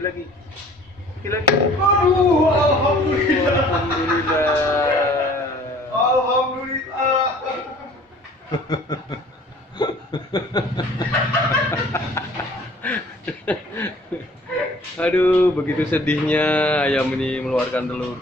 lagi. Mati lagi. Aduh, alhamdulillah. Alhamdulillah. Alhamdulillah. Aduh, begitu sedihnya ayam ini mengeluarkan telur.